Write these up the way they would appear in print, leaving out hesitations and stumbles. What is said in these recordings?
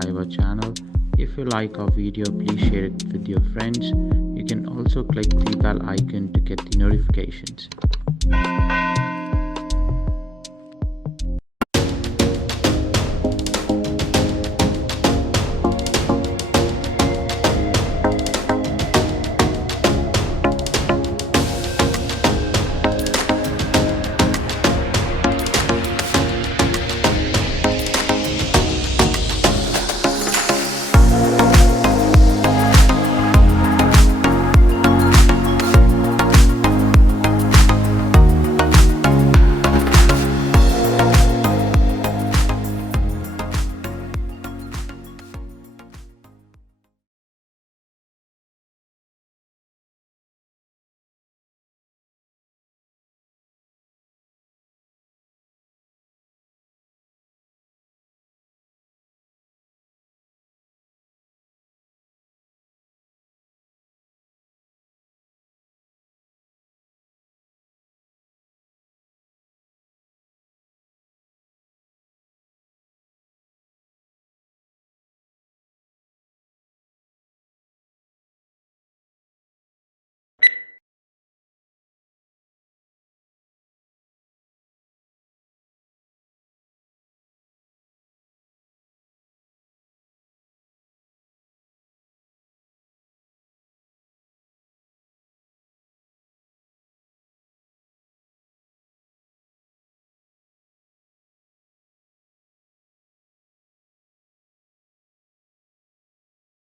subscribe our channel. If you like our video, please share it with your friends. You can also click the bell icon to get the notifications.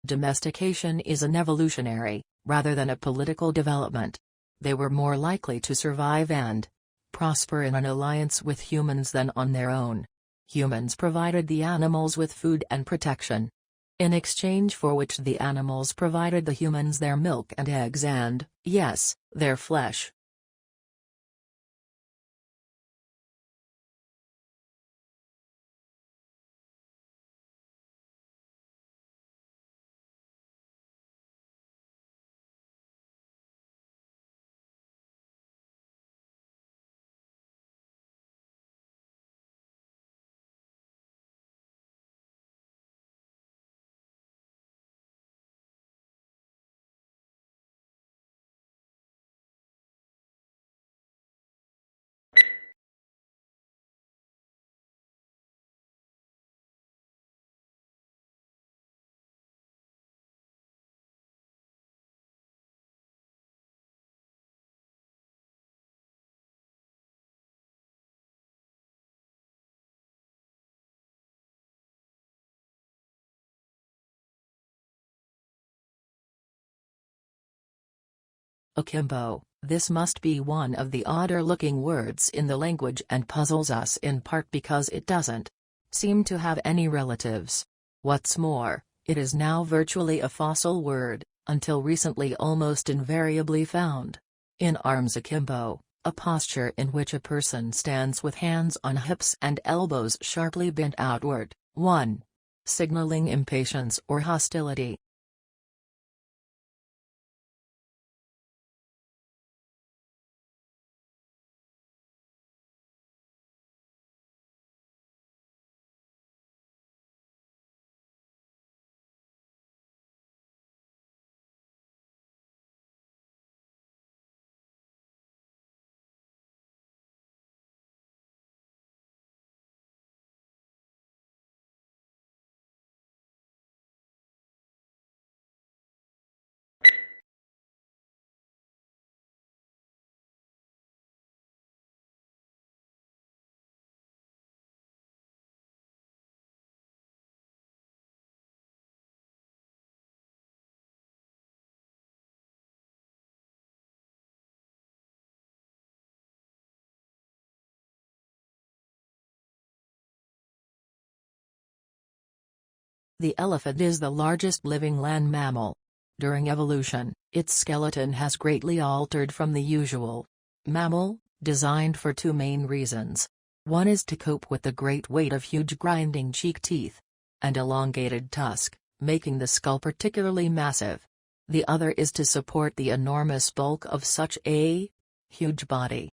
Domestication is an evolutionary, rather than a political development. They were more likely to survive and prosper in an alliance with humans than on their own. Humans provided the animals with food and protection, in exchange for which the animals provided the humans their milk and eggs and, yes, their flesh. Akimbo, this must be one of the odder-looking words in the language and puzzles us in part because it doesn't seem to have any relatives. What's more, it is now virtually a fossil word, until recently almost invariably found in arms akimbo, a posture in which a person stands with hands on hips and elbows sharply bent outward, signaling impatience or hostility. The elephant is the largest living land mammal. During evolution, its skeleton has greatly altered from the usual mammal, designed for two main reasons. One is to cope with the great weight of huge grinding cheek teeth and elongated tusk, making the skull particularly massive. The other is to support the enormous bulk of such a huge body.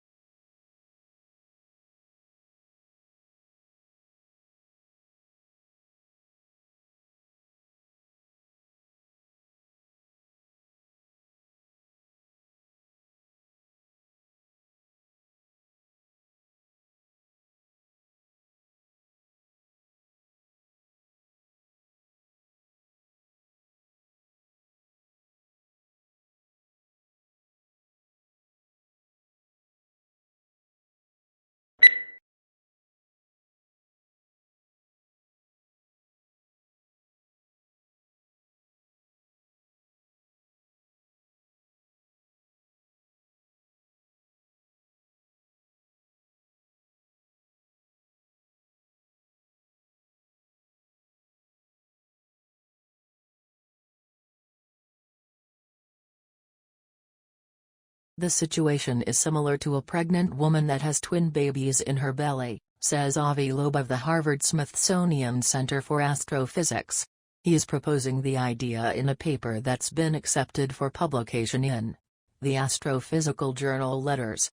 The situation is similar to a pregnant woman that has twin babies in her belly, says 𝗍𝗂𝗶𝗆 of the Harvard-Smithsonian Center for Astrophysics. He is proposing the idea in a paper that's been accepted for publication in the Astrophysical Journal Letters.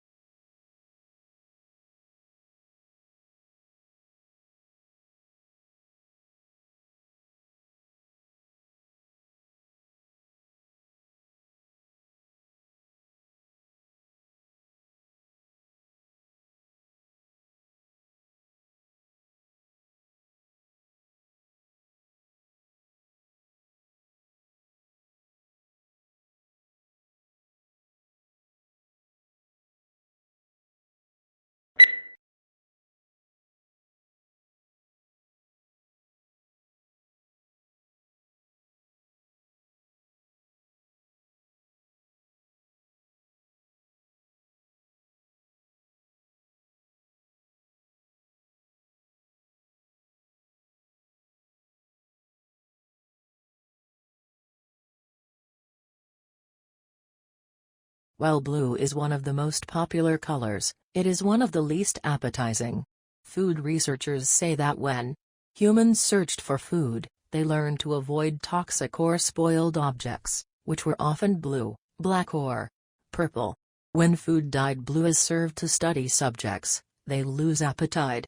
While blue is one of the most popular colors, it is one of the least appetizing. Food researchers say that when humans searched for food, they learned to avoid toxic or spoiled objects, which were often blue, black or purple. When food dyed blue is served to study subjects, they lose appetite.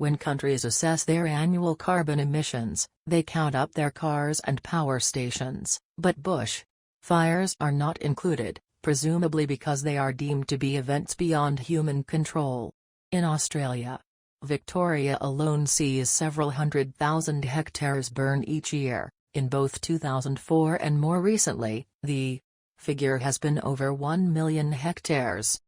When countries assess their annual carbon emissions, they count up their cars and power stations, but bush fires are not included, presumably because they are deemed to be events beyond human control. In Australia, Victoria alone sees several 100,000 hectares burn each year. In both 2004 and more recently, the figure has been over 1 million hectares.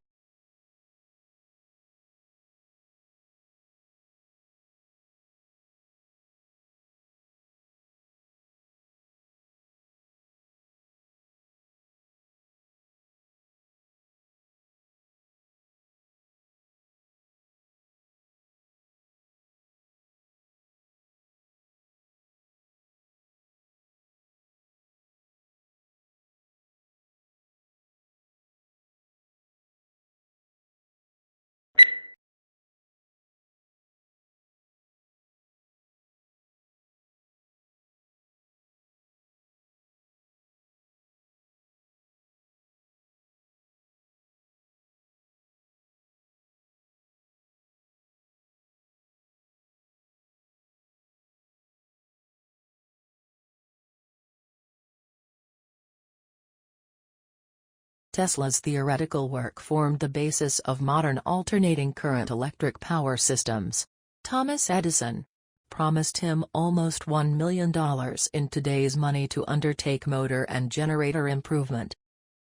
Tesla's theoretical work formed the basis of modern alternating current electric power systems. Thomas Edison promised him almost $1 million in today's money to undertake motor and generator improvement.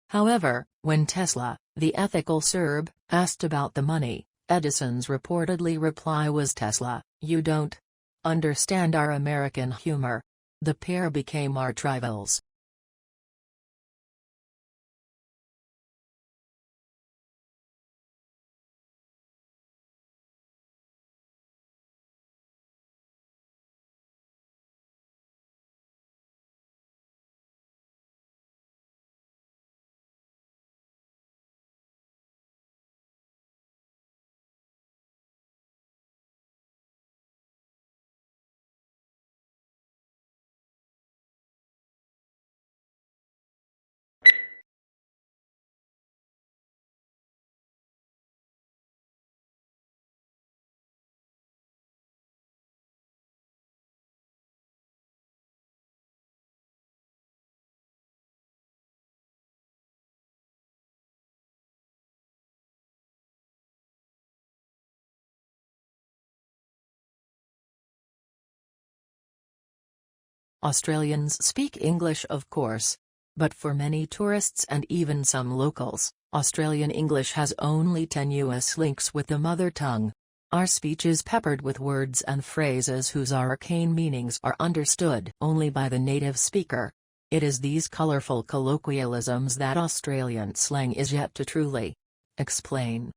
However, when Tesla, the ethical Serb, asked about the money, Edison's reportedly reply was, "Tesla, you don't understand our American humor." The pair became arch rivals. Australians speak English, of course. But for many tourists and even some locals, Australian English has only tenuous links with the mother tongue. Our speech is peppered with words and phrases whose arcane meanings are understood only by the native speaker. It is these colourful colloquialisms that Australian slang is yet to truly explain.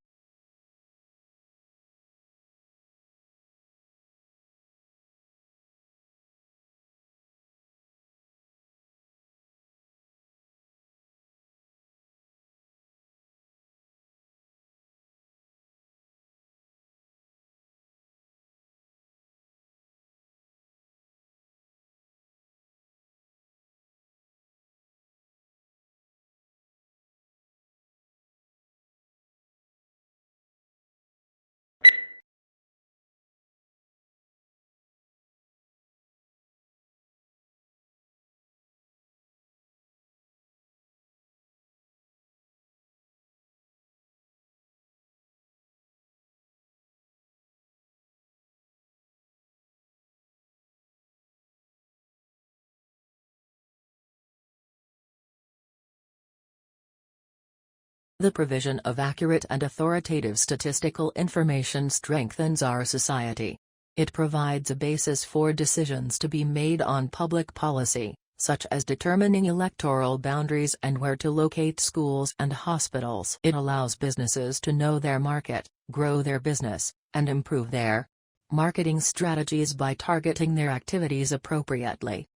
The provision of accurate and authoritative statistical information strengthens our society. It provides a basis for decisions to be made on public policy, such as determining electoral boundaries and where to locate schools and hospitals. It allows businesses to know their market, grow their business, and improve their marketing strategies by targeting their activities appropriately.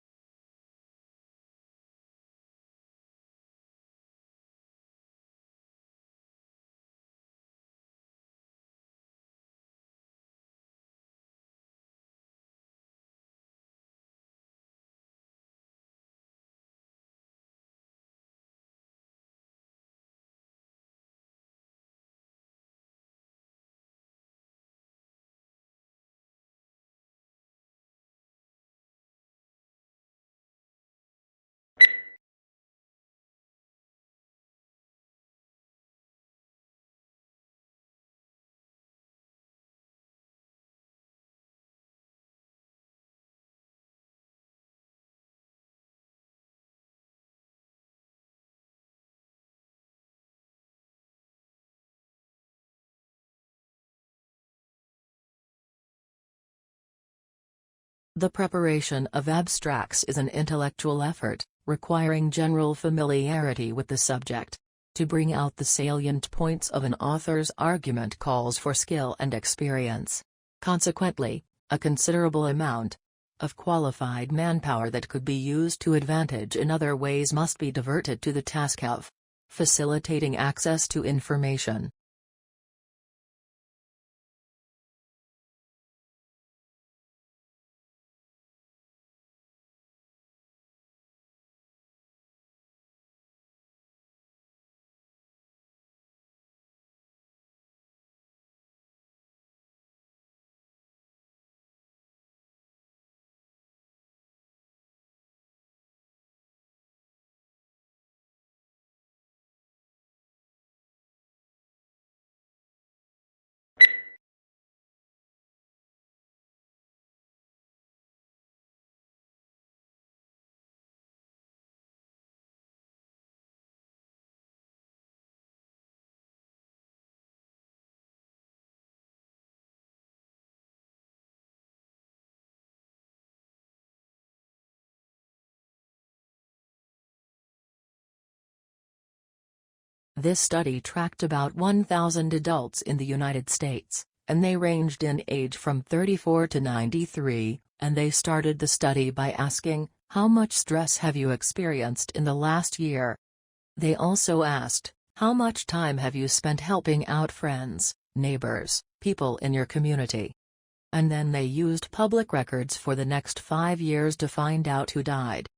The preparation of abstracts is an intellectual effort, requiring general familiarity with the subject. To bring out the salient points of an author's argument calls for skill and experience. Consequently, a considerable amount of qualified manpower that could be used to advantage in other ways must be diverted to the task of facilitating access to information. This study tracked about 1,000 adults in the United States, and they ranged in age from 34 to 93, and they started the study by asking, "How much stress have you experienced in the last year?" They also asked, "How much time have you spent helping out friends, neighbors, people in your community?" And then they used public records for the next 5 years to find out who died.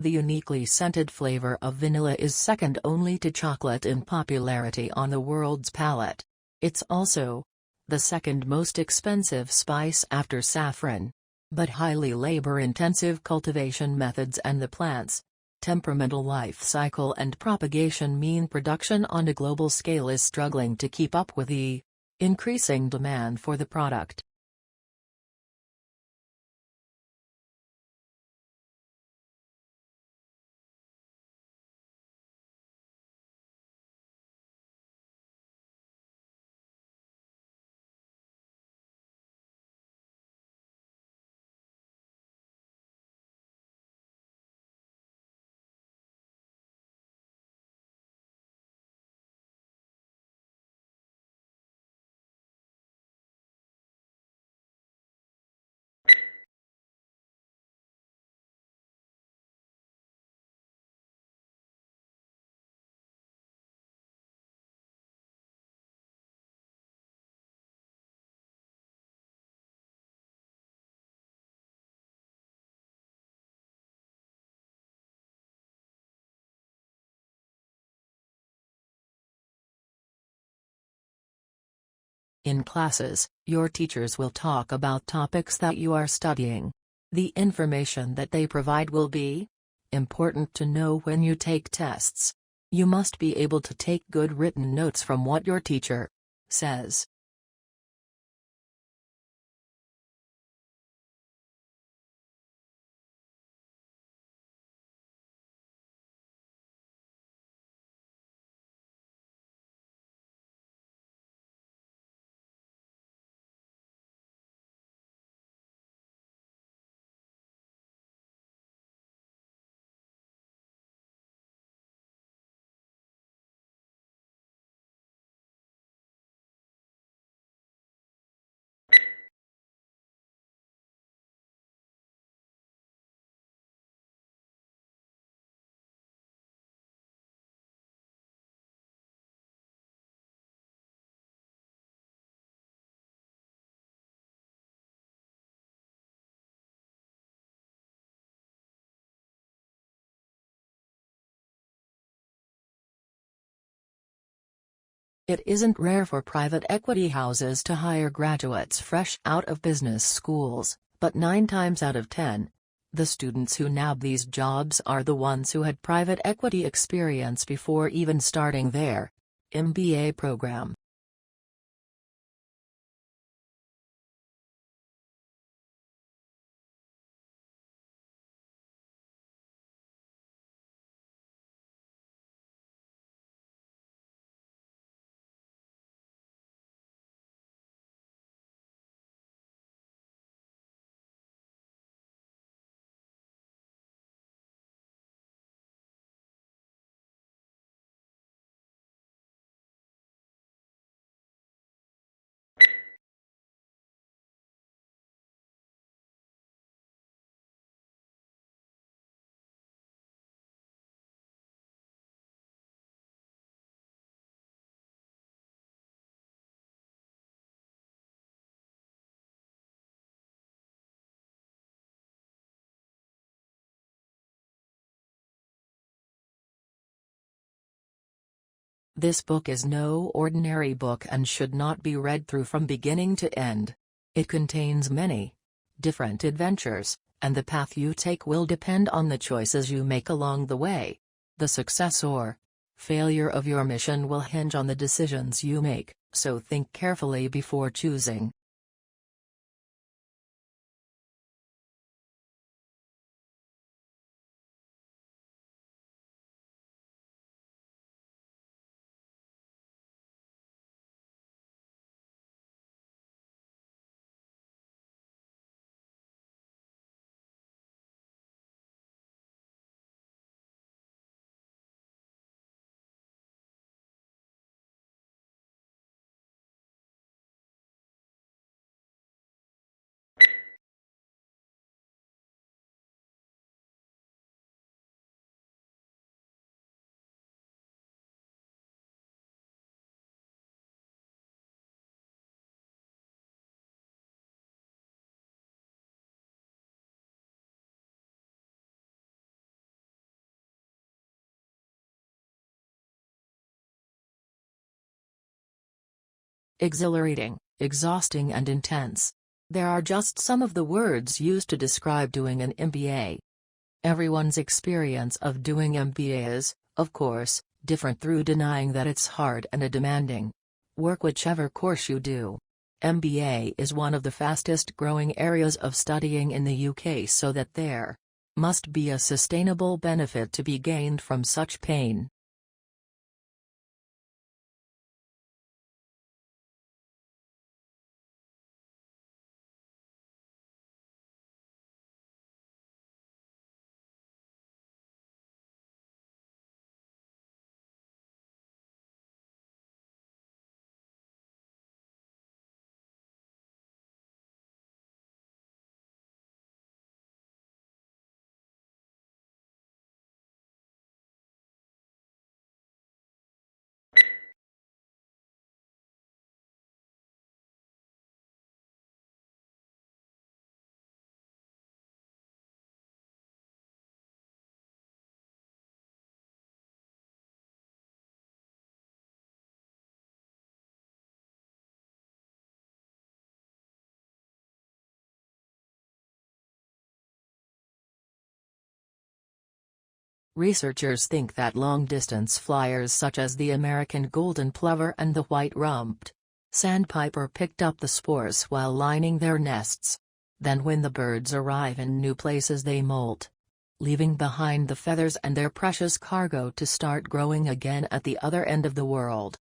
The uniquely scented flavor of vanilla is second only to chocolate in popularity on the world's palate. It's also the second most expensive spice after saffron. But highly labor-intensive cultivation methods and the plant's temperamental life cycle and propagation mean production on a global scale is struggling to keep up with the increasing demand for the product. In classes, your teachers will talk about topics that you are studying. The information that they provide will be important to know when you take tests. You must be able to take good written notes from what your teacher says. It isn't rare for private equity houses to hire graduates fresh out of business schools, but 9 times out of 10, the students who nab these jobs are the ones who had private equity experience before even starting their MBA program. This book is no ordinary book and should not be read through from beginning to end. It contains many different adventures, and the path you take will depend on the choices you make along the way. The success or failure of your mission will hinge on the decisions you make, so think carefully before choosing. exhilarating, exhausting and intense. There are just some of the words used to describe doing an MBA. Everyone's experience of doing MBA is, of course, different through denying that it's hard and demanding. Work whichever course you do. MBA is one of the fastest growing areas of studying in the UK, so that there must be a sustainable benefit to be gained from such pain. Researchers think that long-distance flyers such as the American golden plover and the white-rumped sandpiper picked up the spores while lining their nests. Then when the birds arrive in new places they molt, leaving behind the feathers and their precious cargo to start growing again at the other end of the world.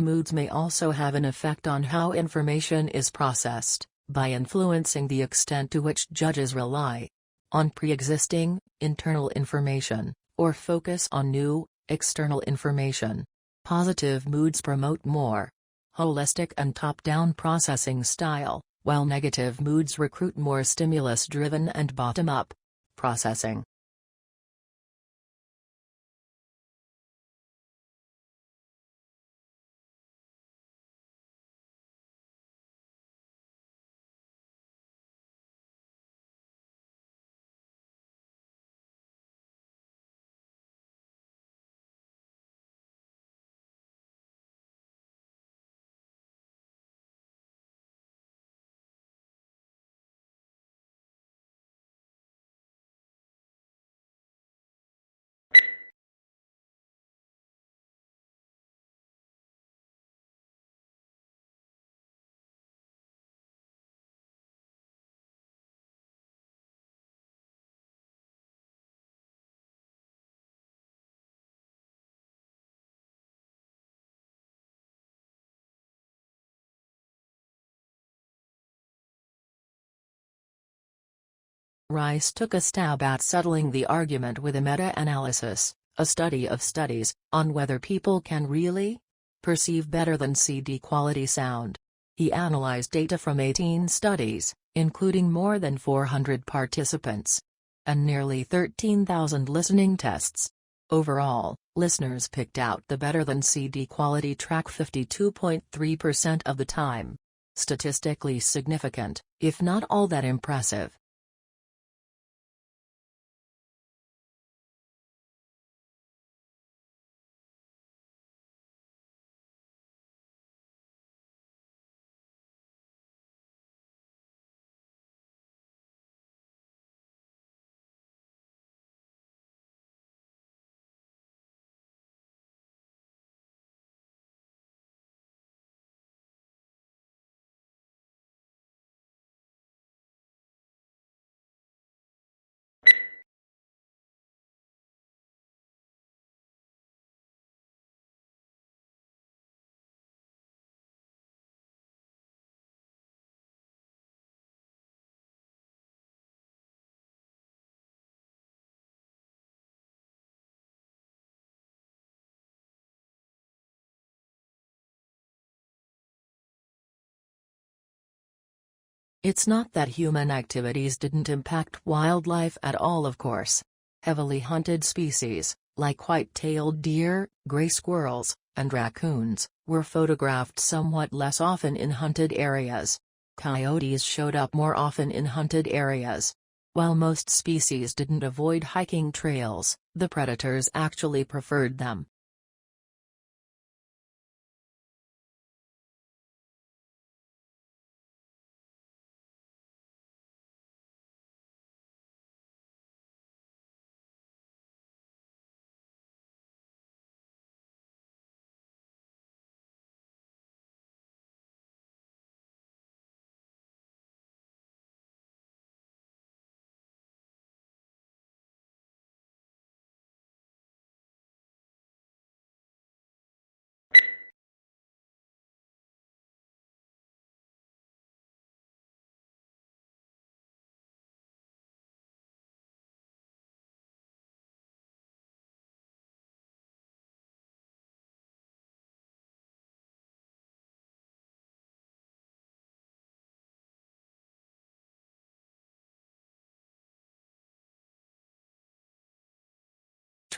Moods may also have an effect on how information is processed, by influencing the extent to which judges rely on pre-existing, internal information, or focus on new, external information. Positive moods promote more holistic and top-down processing style, while negative moods recruit more stimulus-driven and bottom-up processing. Rice took a stab at settling the argument with a meta-analysis, a study of studies, on whether people can really perceive better than CD quality sound. He analyzed data from 18 studies, including more than 400 participants, and nearly 13,000 listening tests. Overall, listeners picked out the better than CD quality track 52.3% of the time. Statistically significant, if not all that impressive. It's not that human activities didn't impact wildlife at all, of course. Heavily hunted species, like white-tailed deer, gray squirrels, and raccoons, were photographed somewhat less often in hunted areas. Coyotes showed up more often in hunted areas. While most species didn't avoid hiking trails, the predators actually preferred them.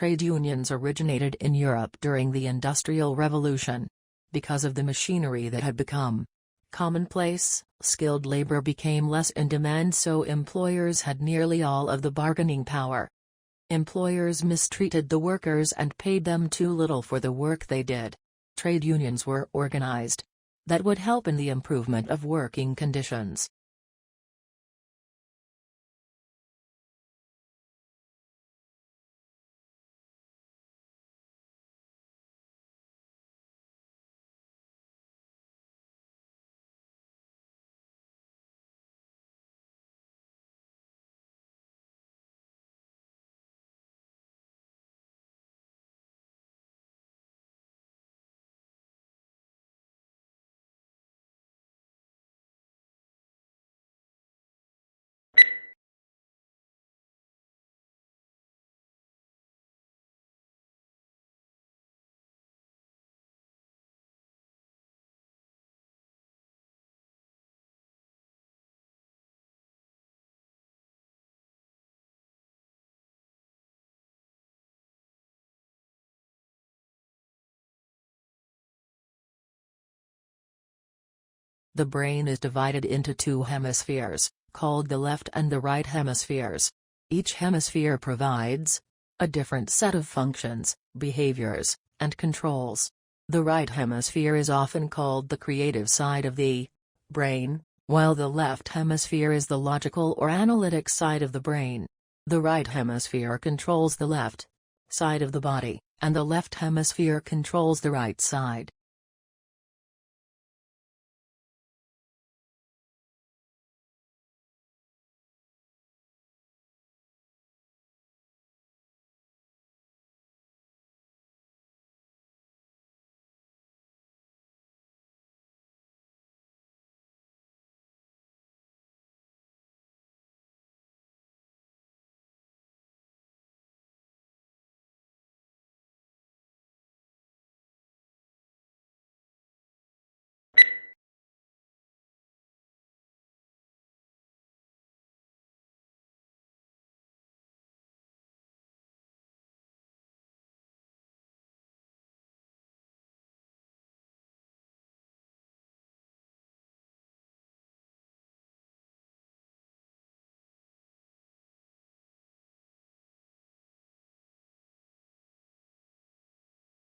Trade unions originated in Europe during the Industrial Revolution. Because of the machinery that had become commonplace, skilled labor became less in demand, so employers had nearly all of the bargaining power. Employers mistreated the workers and paid them too little for the work they did. Trade unions were organized. That would help in the improvement of working conditions. The brain is divided into two hemispheres, called the left and the right hemispheres. Each hemisphere provides a different set of functions, behaviors, and controls. The right hemisphere is often called the creative side of the brain, while the left hemisphere is the logical or analytic side of the brain. The right hemisphere controls the left side of the body, and the left hemisphere controls the right side.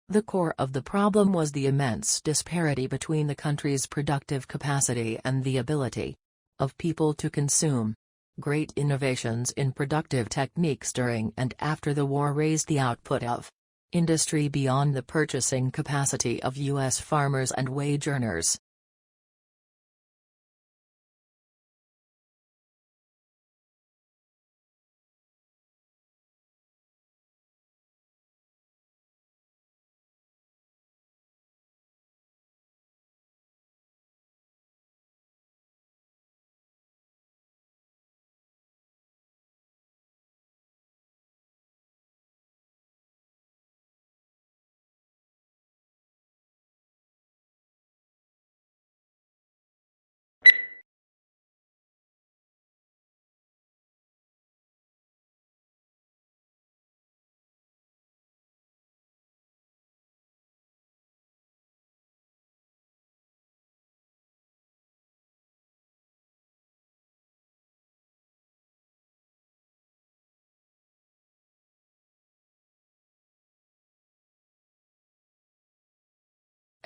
The core of the problem was the immense disparity between the country's productive capacity and the ability of people to consume. Great innovations in productive techniques during and after the war raised the output of industry beyond the purchasing capacity of U.S. farmers and wage earners.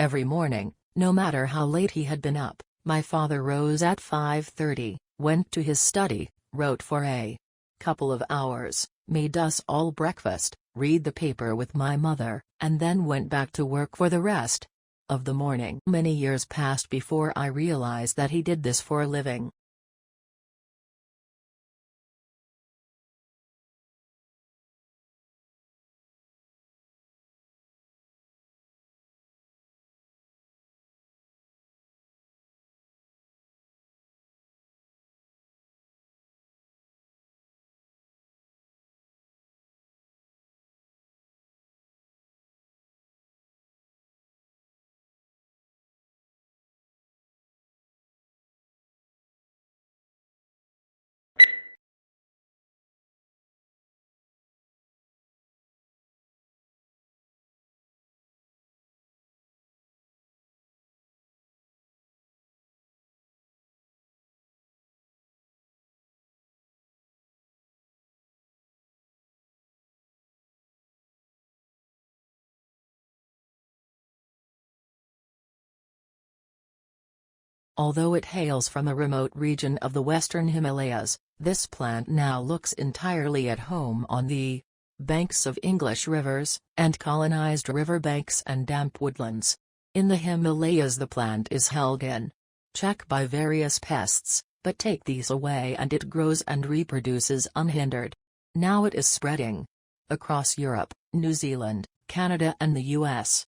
Every morning, no matter how late he had been up, my father rose at 5:30, went to his study, wrote for a couple of hours, made us all breakfast, read the paper with my mother, and then went back to work for the rest of the morning. Many years passed before I realized that he did this for a living. Although it hails from a remote region of the western Himalayas, this plant now looks entirely at home on the banks of English rivers, and colonized river banks and damp woodlands. In the Himalayas the plant is held in check by various pests, but take these away and it grows and reproduces unhindered. Now it is spreading across Europe, New Zealand, Canada and the US.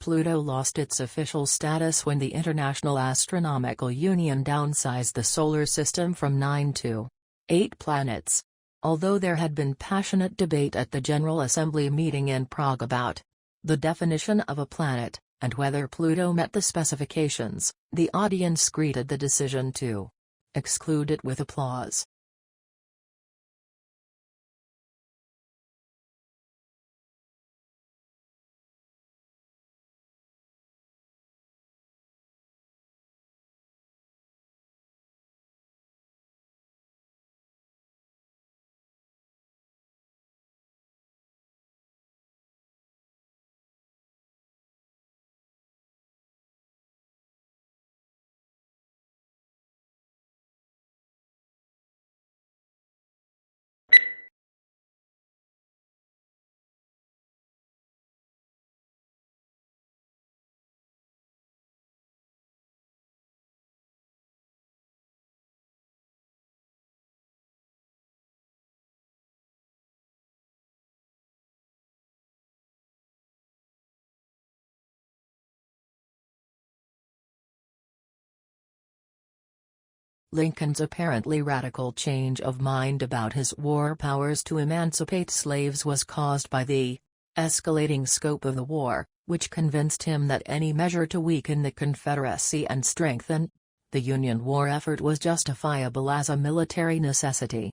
Pluto lost its official status when the International Astronomical Union downsized the Solar System from 9 to 8 planets. Although there had been passionate debate at the General Assembly meeting in Prague about the definition of a planet, and whether Pluto met the specifications, the audience greeted the decision to exclude it with applause. Lincoln's apparently radical change of mind about his war powers to emancipate slaves was caused by the escalating scope of the war, which convinced him that any measure to weaken the Confederacy and strengthen the Union war effort was justifiable as a military necessity.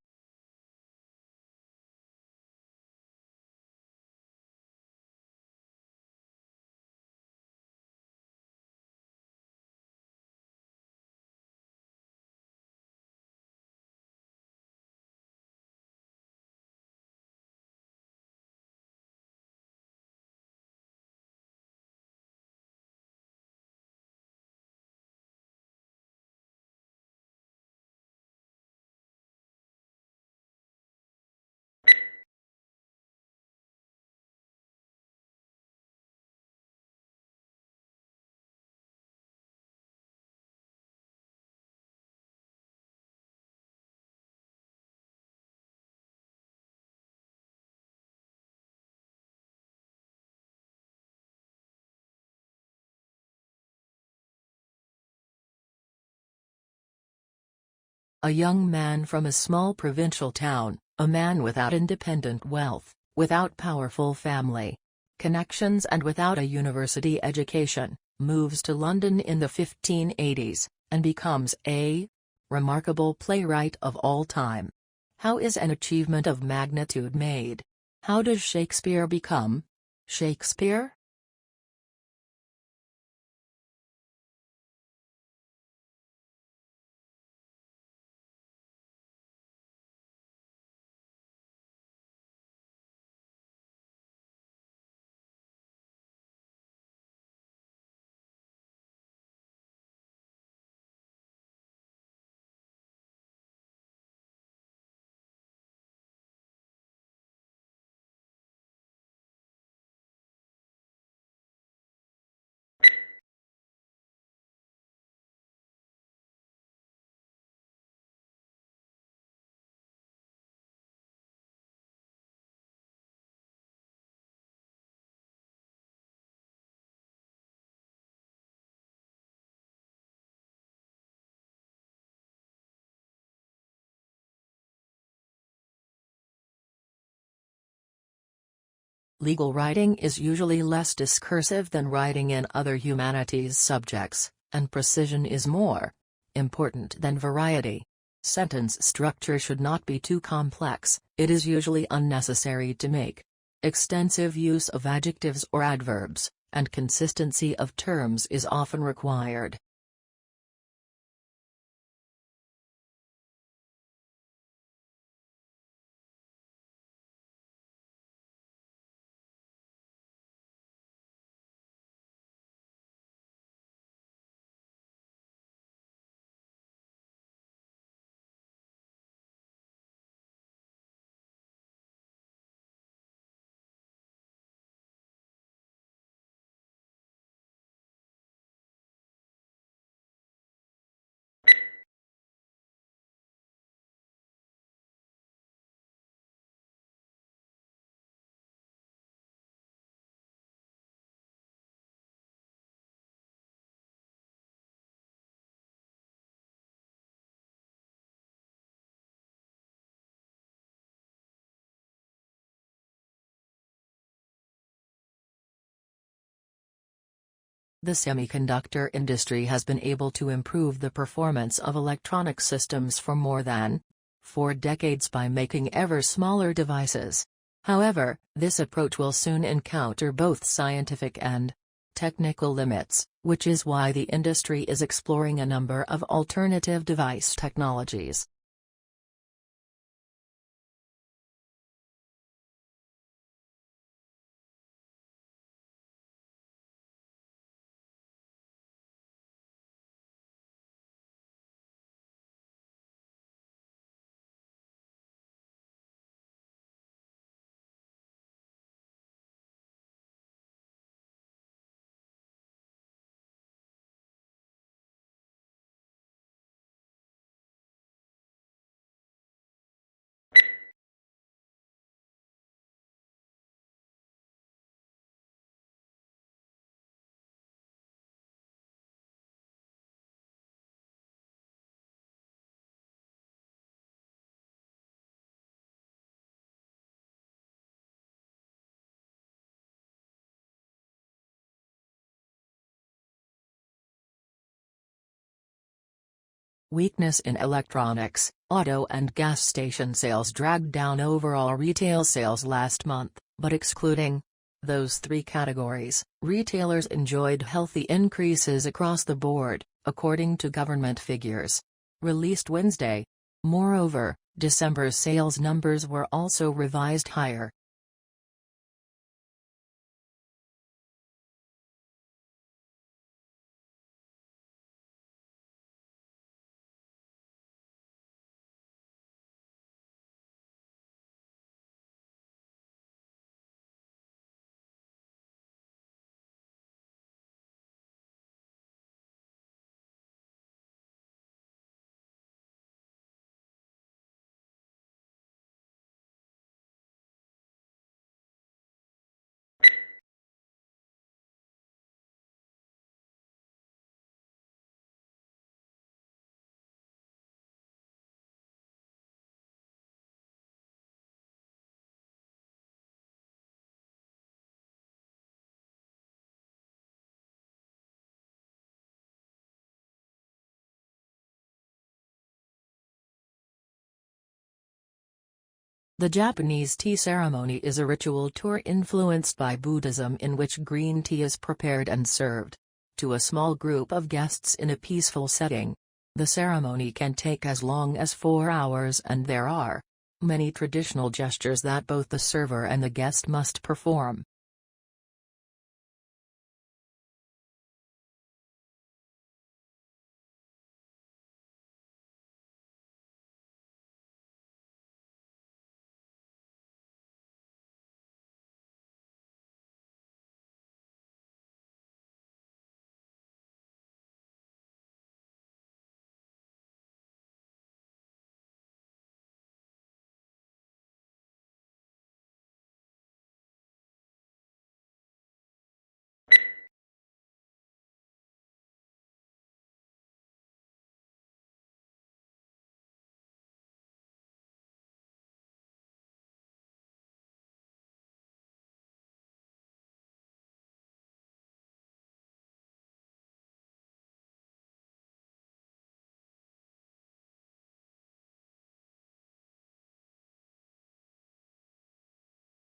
A young man from a small provincial town, a man without independent wealth, without powerful family connections and without a university education, moves to London in the 1580s, and becomes a remarkable playwright of all time. How is an achievement of magnitude made? How does Shakespeare become Shakespeare? Legal writing is usually less discursive than writing in other humanities subjects, and precision is more important than variety. Sentence structure should not be too complex. It is usually unnecessary to make extensive use of adjectives or adverbs, and consistency of terms is often required. The semiconductor industry has been able to improve the performance of electronic systems for more than 4 decades by making ever smaller devices. However, this approach will soon encounter both scientific and technical limits, which is why the industry is exploring a number of alternative device technologies. Weakness in electronics, auto and gas station sales dragged down overall retail sales last month, but excluding those 3 categories, retailers enjoyed healthy increases across the board, according to government figures released Wednesday. Moreover, December's sales numbers were also revised higher. The Japanese tea ceremony is a ritual tour influenced by Buddhism in which green tea is prepared and served to a small group of guests in a peaceful setting. The ceremony can take as long as 4 hours and there are many traditional gestures that both the server and the guest must perform.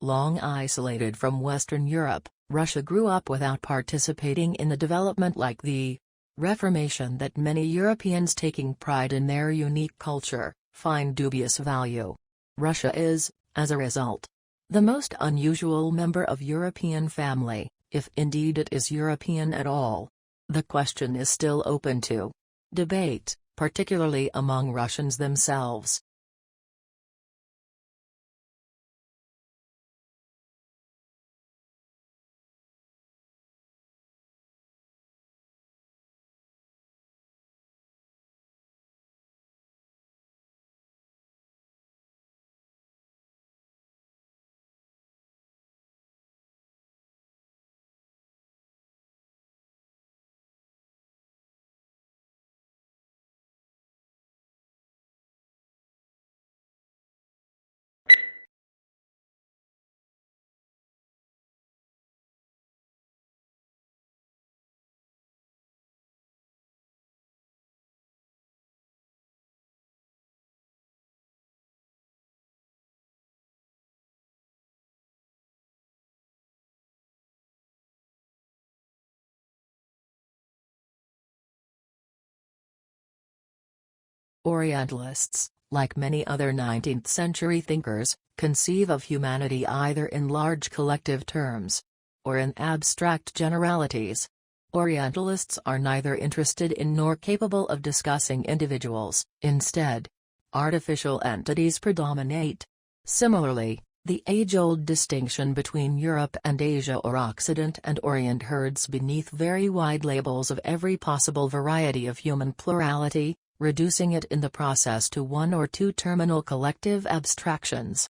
Long isolated from Western Europe, Russia grew up without participating in the development like the Reformation that many Europeans taking pride in their unique culture, find dubious value. Russia is, as a result, the most unusual member of European family, if indeed it is European at all. The question is still open to debate, particularly among Russians themselves. Orientalists, like many other 19th-century thinkers, conceive of humanity either in large collective terms or in abstract generalities. Orientalists are neither interested in nor capable of discussing individuals. Instead, artificial entities predominate. Similarly, the age-old distinction between Europe and Asia or Occident and Orient herds beneath very wide labels of every possible variety of human plurality, reducing it in the process to one or two terminal collective abstractions.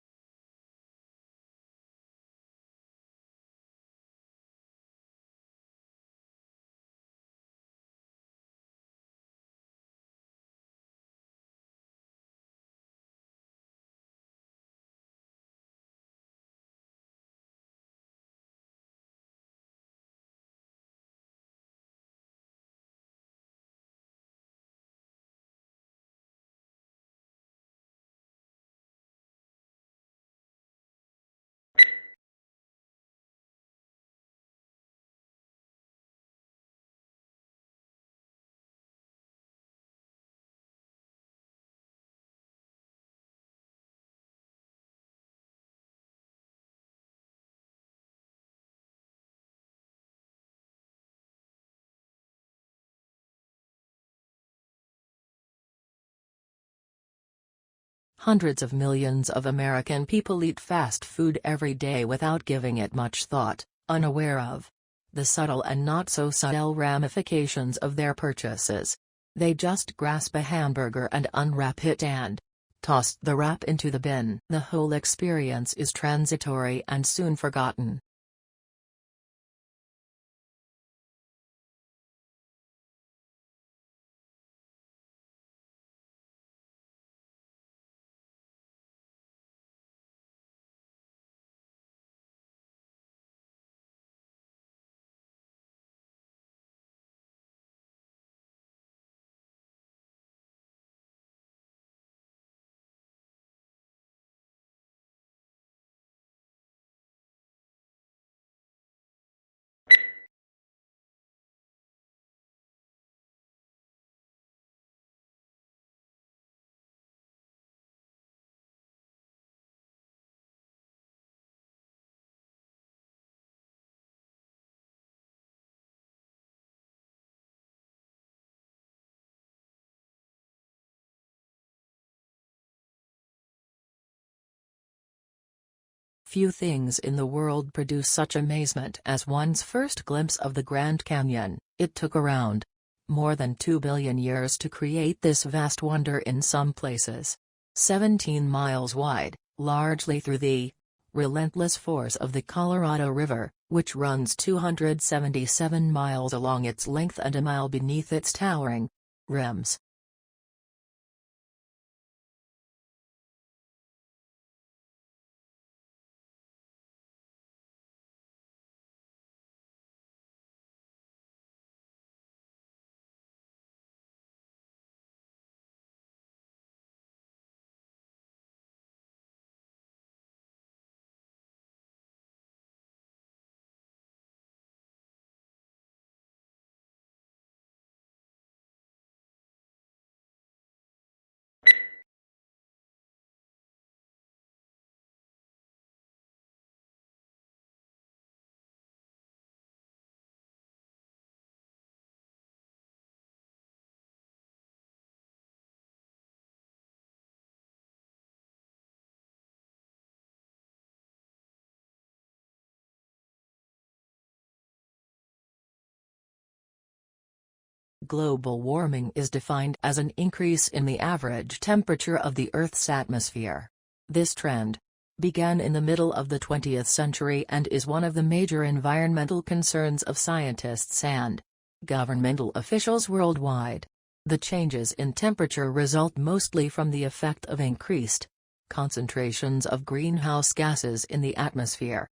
Hundreds of millions of American people eat fast food every day without giving it much thought, unaware of the subtle and not so subtle ramifications of their purchases. They just grasp a hamburger and unwrap it and toss the wrap into the bin. The whole experience is transitory and soon forgotten. Few things in the world produce such amazement as one's first glimpse of the Grand Canyon. It took around more than 2 billion years to create this vast wonder, in some places 17 miles wide, largely through the relentless force of the Colorado River, which runs 277 miles along its length and a mile beneath its towering rims. Global warming is defined as an increase in the average temperature of the Earth's atmosphere. This trend began in the middle of the 20th century and is one of the major environmental concerns of scientists and governmental officials worldwide. The changes in temperature result mostly from the effect of increased concentrations of greenhouse gases in the atmosphere.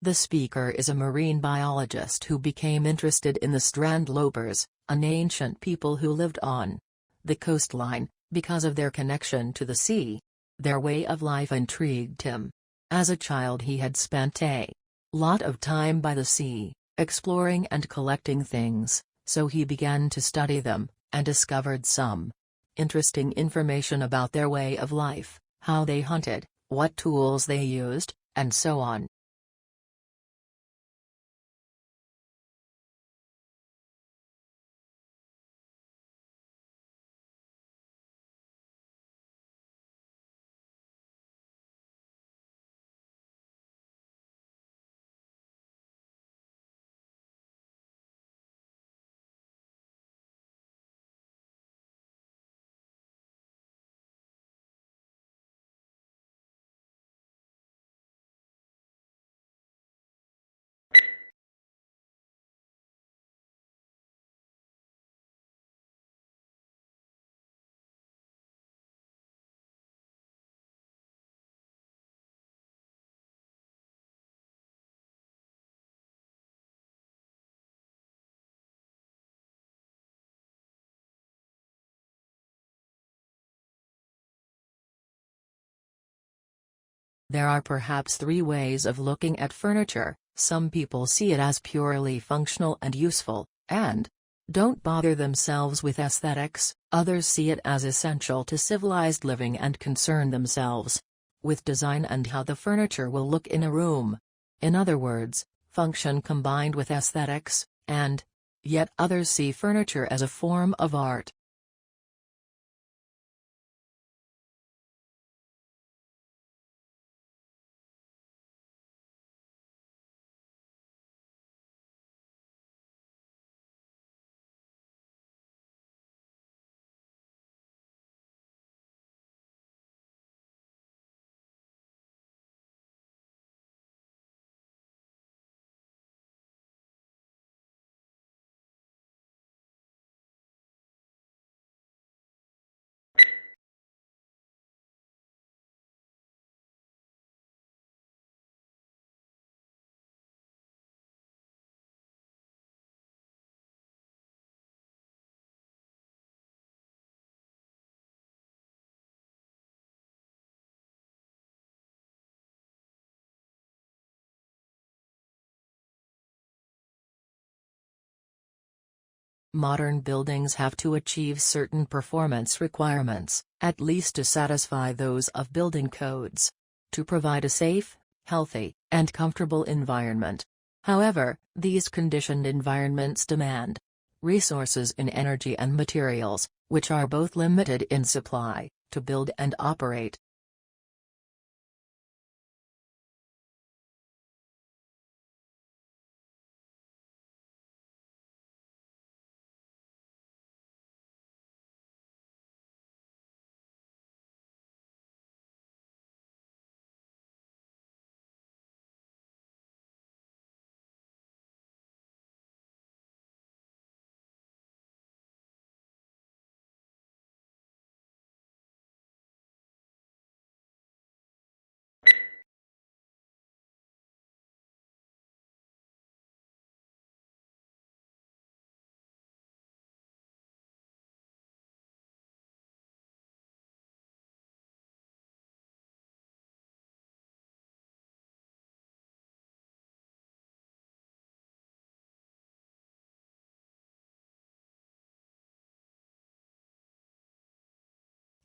The speaker is a marine biologist who became interested in the strandlopers, an ancient people who lived on the coastline, because of their connection to the sea. Their way of life intrigued him. As a child he had spent a lot of time by the sea, exploring and collecting things, so he began to study them, and discovered some interesting information about their way of life, how they hunted, what tools they used, and so on. There are perhaps 3 ways of looking at furniture. Some people see it as purely functional and useful, and don't bother themselves with aesthetics. Others see it as essential to civilized living and concern themselves with design and how the furniture will look in a room. In other words, function combined with aesthetics, and yet others see furniture as a form of art. Modern buildings have to achieve certain performance requirements, at least to satisfy those of building codes, to provide a safe, healthy, and comfortable environment. However, these conditioned environments demand resources in energy and materials, which are both limited in supply, to build and operate.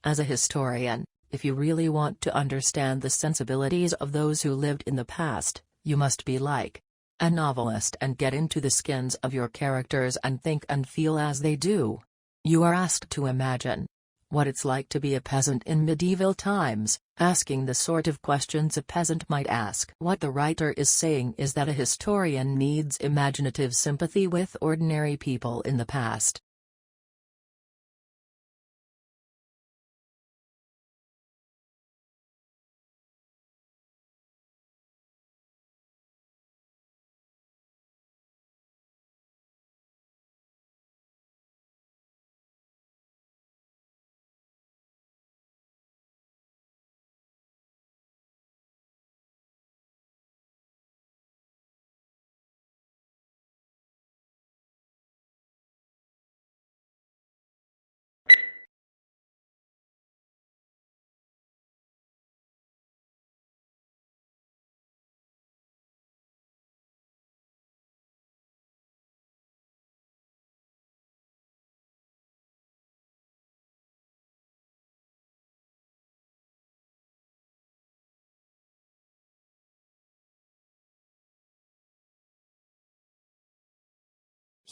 As a historian, if you really want to understand the sensibilities of those who lived in the past, you must be like a novelist and get into the skins of your characters and think and feel as they do. You are asked to imagine what it's like to be a peasant in medieval times, asking the sort of questions a peasant might ask. What the writer is saying is that a historian needs imaginative sympathy with ordinary people in the past.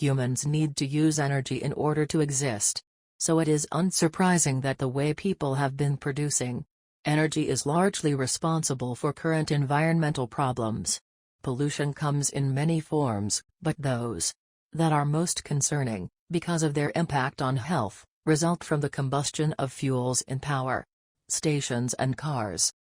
Humans need to use energy in order to exist. So it is unsurprising that the way people have been producing energy is largely responsible for current environmental problems. Pollution comes in many forms, but those that are most concerning, because of their impact on health, result from the combustion of fuels in power stations and cars.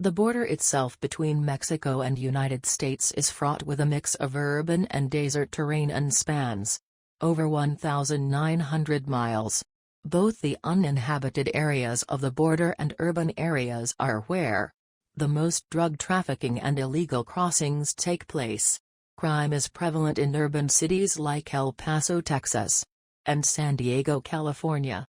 The border itself between Mexico and United States is fraught with a mix of urban and desert terrain and spans over 1,900 miles. Both the uninhabited areas of the border and urban areas are where the most drug trafficking and illegal crossings take place. Crime is prevalent in urban cities like El Paso, Texas, and San Diego, California.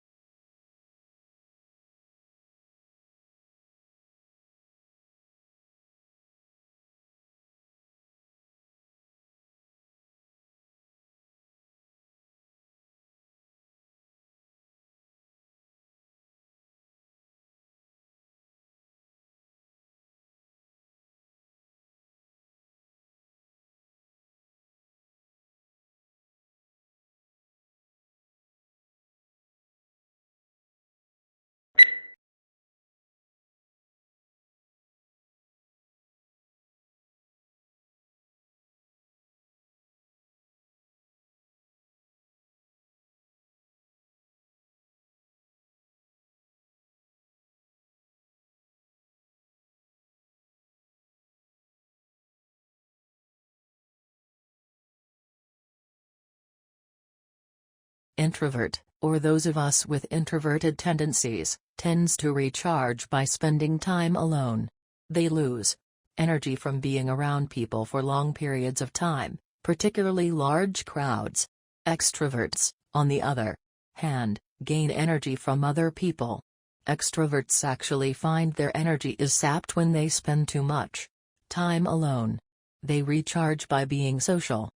Introvert, or those of us with introverted tendencies, tends to recharge by spending time alone. They lose energy from being around people for long periods of time, particularly large crowds. Extroverts, on the other hand, gain energy from other people. Extroverts actually find their energy is sapped when they spend too much time alone. They recharge by being social.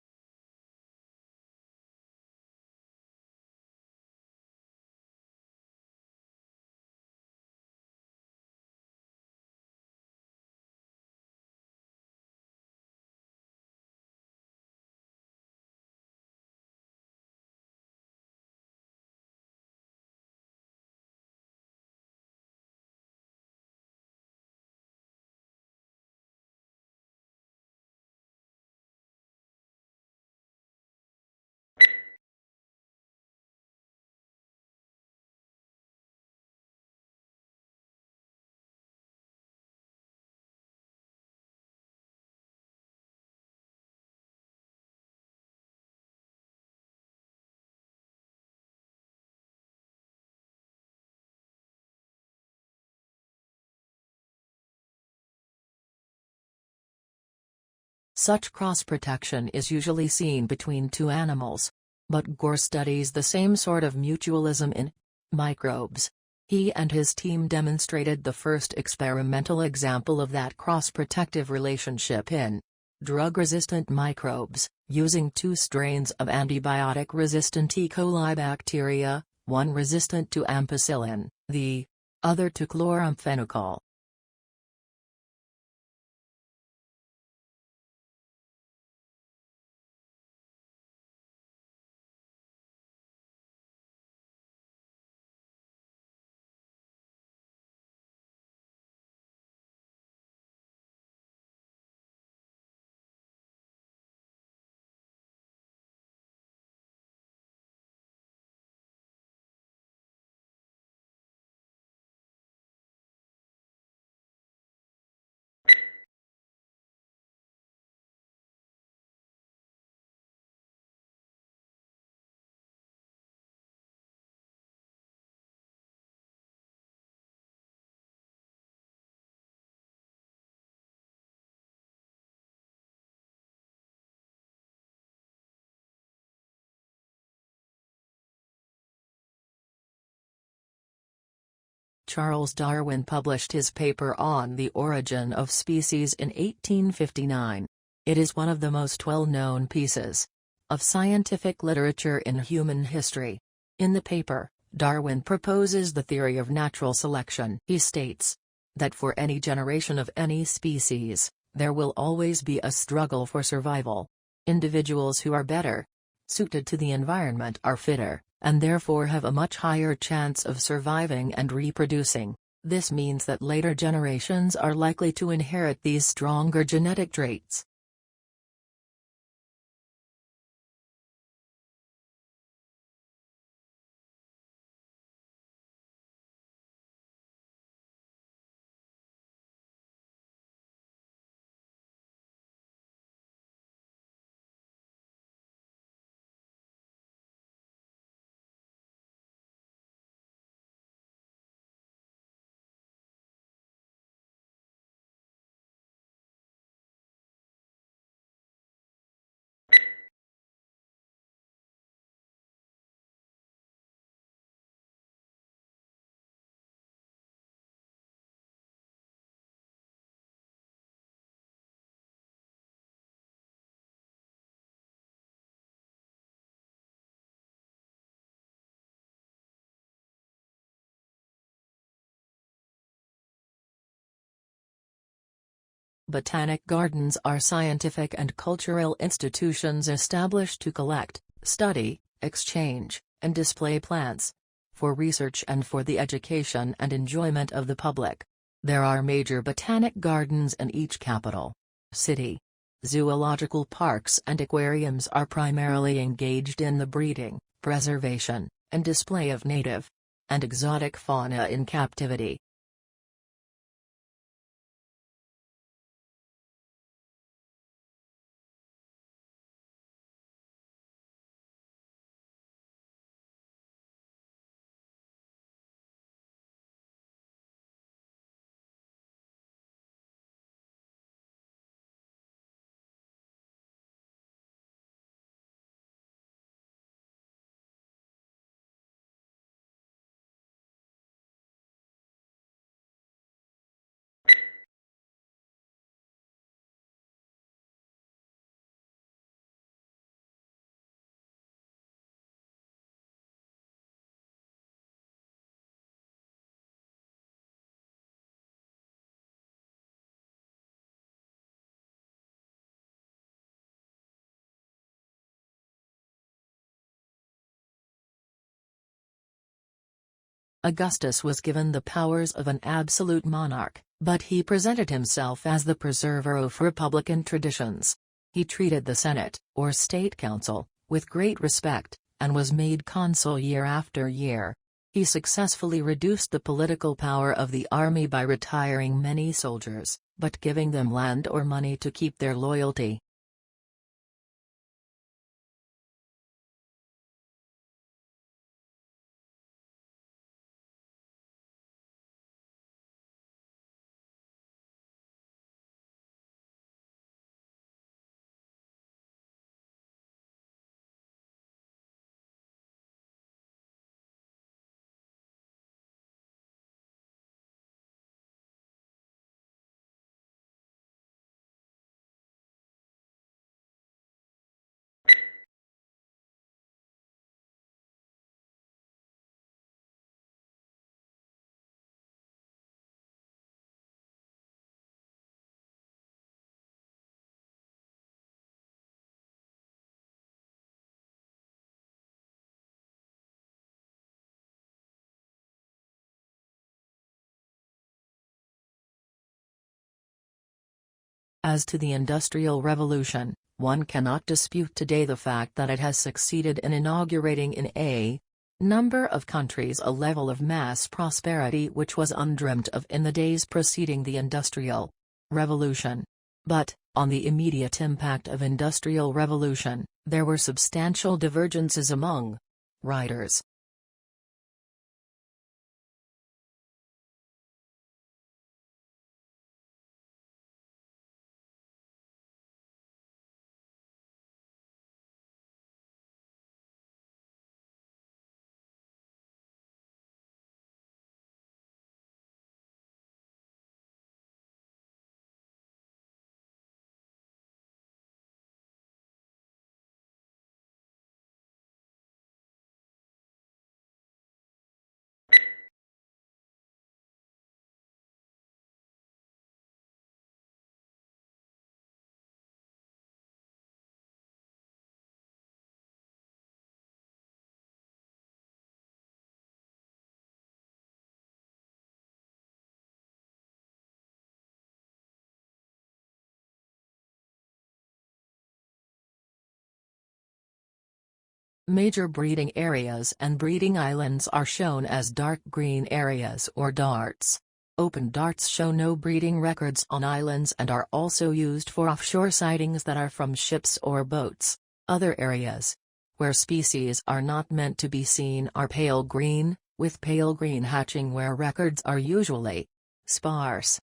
Such cross-protection is usually seen between two animals. But Gore studies the same sort of mutualism in microbes. He and his team demonstrated the first experimental example of that cross-protective relationship in drug-resistant microbes, using two strains of antibiotic-resistant E. coli bacteria, one resistant to ampicillin, the other to chloramphenicol. Charles Darwin published his paper on the origin of species in 1859. It is one of the most well-known pieces of scientific literature in human history. In the paper, Darwin proposes the theory of natural selection. He states that for any generation of any species, there will always be a struggle for survival. Individuals who are better suited to the environment are fitter, and therefore have a much higher chance of surviving and reproducing. This means that later generations are likely to inherit these stronger genetic traits. Botanic gardens are scientific and cultural institutions established to collect, study, exchange, and display plants for research and for the education and enjoyment of the public. There are major botanic gardens in each capital city. Zoological parks and aquariums are primarily engaged in the breeding, preservation, and display of native and exotic fauna in captivity. Augustus was given the powers of an absolute monarch, but he presented himself as the preserver of republican traditions. He treated the Senate, or State Council, with great respect, and was made consul year after year. He successfully reduced the political power of the army by retiring many soldiers, but giving them land or money to keep their loyalty. As to the Industrial Revolution, one cannot dispute today the fact that it has succeeded in inaugurating in a number of countries a level of mass prosperity which was undreamt of in the days preceding the Industrial Revolution. But, on the immediate impact of Industrial Revolution, there were substantial divergences among writers. Major breeding areas and breeding islands are shown as dark green areas or darts. Open darts show no breeding records on islands and are also used for offshore sightings that are from ships or boats. Other areas, where species are not meant to be seen, are pale green, with pale green hatching where records are usually sparse.